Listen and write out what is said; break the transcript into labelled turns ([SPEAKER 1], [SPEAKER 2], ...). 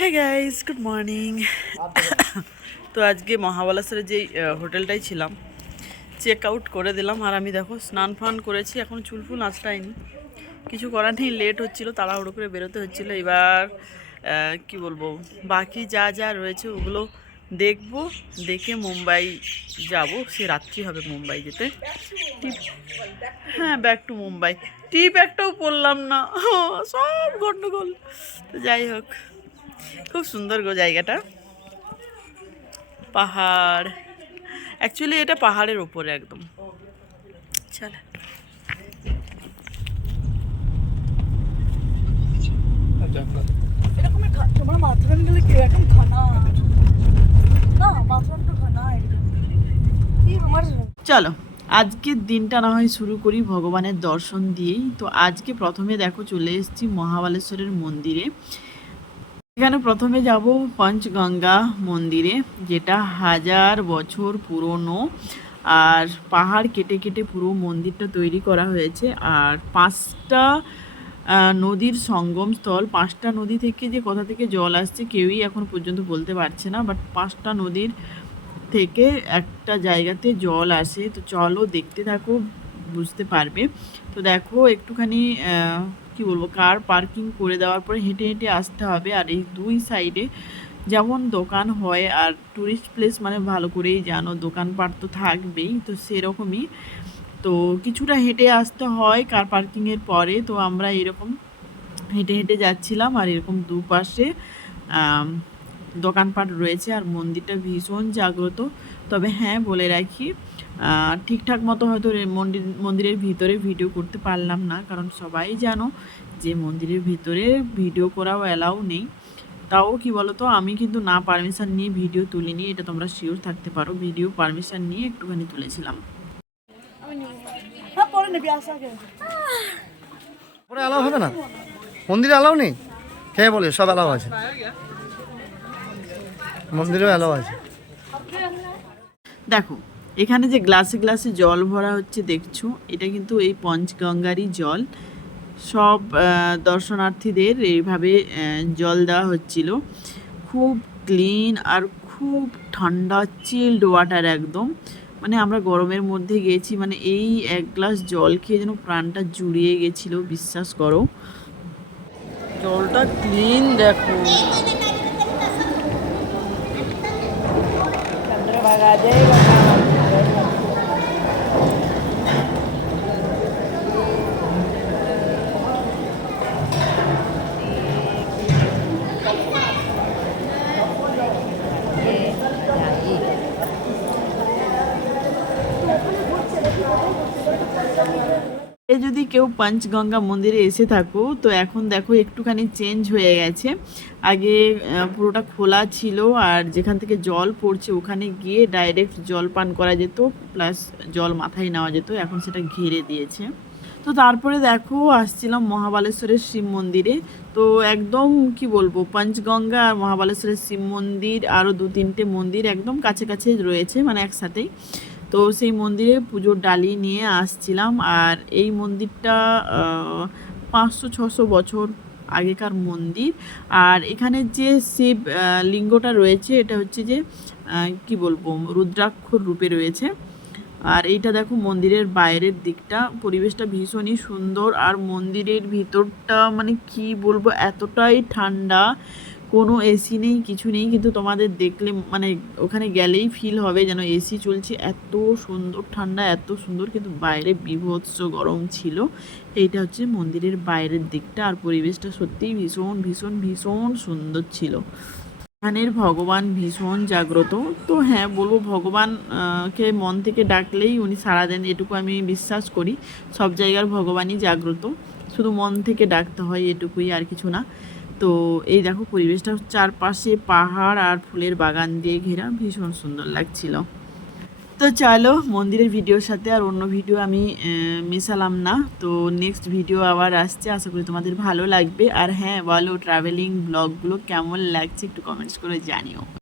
[SPEAKER 1] Hey guys good morning তো আজকে মহাবালেশ্বরের যেই হোটেলটাই ছিলাম চেক আউট করে দিলাম। আর আমি দেখো, স্নান ফান করেছি, এখন চুল ফুল কিছু করার নেই লেট হচ্ছিল, তাড়াহুড়ো করে বেরোতে হচ্ছিল। এবার কি বলব, বাকি যা যা রয়েছে ওগুলো দেখব, দেখে মুম্বাই যাব। সে রাত্রি হবে মুম্বাই যেতে। টিপ হ্যাঁ ব্যাক টু মুম্বাই। টিপ একটাও পড়লাম না। সব গন্ডগোল। তো যাই হোক। খুব সুন্দর গো জায়গাটা। পাহাড়। অ্যাকচুয়ালি এটা পাহাড়ের ওপরে একদম। চল। চলো আজকের দিনটা না হয় শুরু করি ভগবানের দর্শন দিয়েই। তো আজকে প্রথমে দেখো চলে এসেছি মহাবালেশ্বরের মন্দিরে। এখানে প্রথমে যাব পঞ্চগঙ্গা মন্দিরে, যেটা হাজার বছর পুরনো। আর পাহাড় কেটে কেটে পুরো মন্দিরটা তৈরি করা হয়েছে। আর পাঁচটা নদীর সঙ্গম স্থল। পাঁচটা নদী থেকে যে কোথা থেকে জল আসছে কেউই এখন পর্যন্ত বলতে পারছে না। বাট পাঁচটা নদীর থেকে একটা জায়গাতে জল আসে। তো চলো দেখতে থাকো, বুঝতে পারবে। তো দেখো একটুখানি কি বলব কার পার্কিং করে দেওয়ার পরে হেঁটে হেঁটে আসতে হবে। আর এই দুই সাইডে যেমন দোকান হয় আর টুরিস্ট প্লেস মানে ভালো করেই জানো, দোকানপাট তো থাকবেই, তো সেরকমই। তো কিছুটা হেঁটে আসতে হয় কার পার্কিংয়ের পরে। তো আমরা এরকম হেঁটে হেঁটে যাচ্ছিলাম আর এরকম দুপাশে দোকানপাট রয়েছে আর মন্দিরটা ভীষণ জাগ্রত। তবে হ্যাঁ বলে রাখি ঠিকঠাক মতো হয়তো মন্দির মন্দিরের ভিতরে ভিডিও করতে পারলাম না কারণ সবাই জানো যে মন্দিরের ভিতরে ভিডিও করাও অ্যালাউ নেই। তাও কি বলতো আমি কিন্তু না পারমিশন নিয়ে ভিডিও তুলিনি এটা তোমরা শিওর থাকতে পারো ভিডিও পারমিশন নিয়ে একটুখানি তুলেছিলাম।
[SPEAKER 2] হ্যাঁ পরে
[SPEAKER 3] অ্যালাউ হবে না? মন্দিরে অ্যালাউ নেই? খেয়ে বলে সব অ্যালাউ আছে। আছে।
[SPEAKER 1] দেখো, এখানে যে গ্লাসে গ্লাসে জল ভরা হচ্ছে, দেখছ? এটা কিন্তু এই পঞ্চগঙ্গারই জল। সব দর্শনার্থীদের এইভাবে জল দেওয়া হচ্ছিল। খুব ক্লিন আর খুব ঠান্ডা, চিল্ড ওয়াটার একদম। মানে আমরা গরমের মধ্যে গেছি মানে এই এক গ্লাস জল খেয়ে যেন প্রাণটা জুড়িয়ে গেছিল, বিশ্বাস করো। জলটা ক্লিন, দেখো। Tagadega Thank you. এ যদি কেউ পঞ্চগঙ্গা মন্দিরে এসে থাকো, তো এখন দেখো একটুখানি চেঞ্জ হয়ে গেছে। আগে পুরোটা খোলা ছিল আর যেখান থেকে জল পড়ছে ওখানে গিয়ে ডাইরেক্ট জল পান করা যেত প্লাস জল মাথায় নেওয়া যেত, এখন সেটা ঘিরে দিয়েছে। তো তারপরে দেখো আসছিলাম মহাবালেশ্বরের শিব মন্দিরে। তো একদম কি বলব, পঞ্চগঙ্গা আর মহাবালেশ্বরের শিব মন্দির আরও দু তিনটে মন্দির একদম কাছে কাছে রয়েছে মানে একসাথেই। তো সেই মন্দিরে পুজোর ডালি নিয়ে আসছিলাম আর এই মন্দিরটা পাঁচশো, ছশো বছর আগেকার মন্দির। আর এখানে যে শিব লিঙ্গটা রয়েছে, এটা হচ্ছে যে কি বলব, রুদ্রাক্ষর রূপে রয়েছে। আর এইটা দেখো মন্দিরের বাইরের দিকটা। পরিবেশটা ভীষণই সুন্দর। আর মন্দিরের ভিতরটা মানে কি বলব, এতটাই ঠান্ডা কোনো এসি নেই, কিছু নেই, কিন্তু তোমাদের দেখলে মানে ওখানে গেলেই ফিল হবে যেন এসি চলছে। এত সুন্দর ঠান্ডা, এত সুন্দর, কিন্তু বাইরে বিভৎস গরম ছিল। এইটা হচ্ছে মন্দিরের বাইরের দিকটা, আর পরিবেশটা সত্যিই ভীষণ ভীষণ ভীষণ সুন্দর ছিল। এখানের ভগবান ভীষণ জাগ্রত। তো হ্যাঁ বলব ভগবান কে মন থেকে ডাকলেই উনি সাড়া দেন এটুকু আমি বিশ্বাস করি। সব জায়গার ভগবানই জাগ্রত। শুধু মন থেকে ডাকতে হয় এটুকুই আর কিছু না। তো এই দেখো পরিবেশটা চারপাশে পাহাড় আর ফুলের বাগান দিয়ে ঘেরা, ভীষণ সুন্দর লাগছিল। তো চলো মন্দিরের ভিডিওর সাথে আর অন্য ভিডিও আমি মেশালাম না। তো নেক্সট ভিডিও আবার আসছে, আশা করি তোমাদের ভালো লাগবে। আর হ্যাঁ বলো ট্রাভেলিং ব্লগগুলো কেমন লাগছে একটু কমেন্টস করে জানিও।